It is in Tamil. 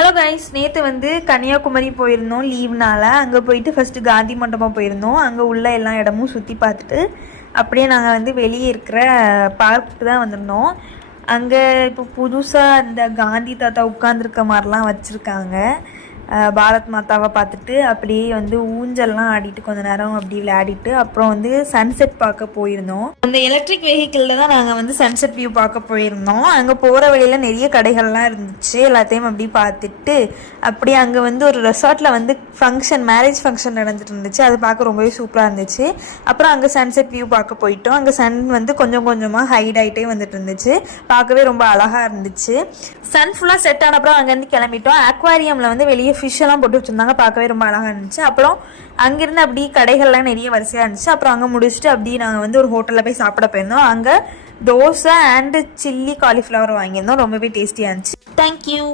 ஹலோ கைஸ், நேற்று வந்து கன்னியாகுமரி போயிருந்தோம் லீவ்னால. அங்கே போயிட்டு ஃபஸ்ட்டு காந்தி மண்டபம் போயிருந்தோம். அங்கே உள்ள எல்லா இடமும் சுற்றி பார்த்துட்டு அப்படியே நாங்கள் வந்து வெளியே இருக்கிற பார்க்கு தான் வந்திருந்தோம். அங்கே இப்போ புதுசாக இந்த காந்தி தாத்தா உட்காந்துருக்க மாதிரிலாம் வச்சுருக்காங்க. பாரத் மாதாவை பார்த்துட்டு அப்படியே வந்து ஊஞ்சல்லாம் ஆடிட்டு கொஞ்ச நேரம் அப்படி விளையாடிட்டு அப்புறம் வந்து சன்செட் பார்க்க போயிருந்தோம். அந்த எலக்ட்ரிக் வெஹிக்கிளில் தான் நாங்கள் வந்து சன்செட் வியூ பார்க்க போயிருந்தோம். அங்கே போகிற வழியில் நிறைய கடைகள்லாம் இருந்துச்சு. எல்லாத்தையும் அப்படி பார்த்துட்டு அப்படியே அங்கே வந்து ஒரு ரெசார்ட்டில் வந்து மேரேஜ் ஃபங்க்ஷன் நடந்துட்டு இருந்துச்சு. அது பார்க்க ரொம்பவே சூப்பராக இருந்துச்சு. அப்புறம் அங்கே சன்செட் வியூ பார்க்க போயிட்டோம். அங்கே சன் வந்து கொஞ்சம் கொஞ்சமாக ஹைட் ஆகிட்டே வந்துட்டு இருந்துச்சு. பார்க்கவே ரொம்ப அழகாக இருந்துச்சு. சன் ஃபுல்லாக செட் ஆன அப்புறம் அங்கேருந்து கிளம்பிட்டோம். அக்வாரியமில் வந்து வெளியே ஃபிஷ் எல்லாம் போட்டு வச்சுருந்தாங்க. பார்க்கவே ரொம்ப அழகாக இருந்துச்சு. அப்புறம் அங்கேருந்து அப்படி கடைகள்லாம் நிறைய வரிசையாக இருந்துச்சு. அப்புறம் அங்கே முடிச்சுட்டு அப்படியே நாங்கள் வந்து ஒரு ஹோட்டலில் போய் சாப்பிட போயிருந்தோம். அங்கே தோசை அண்டு சில்லி காலிஃப்ளவர் வாங்கியிருந்தோம். ரொம்பவே டேஸ்டியாக இருந்துச்சு. தேங்க்யூ.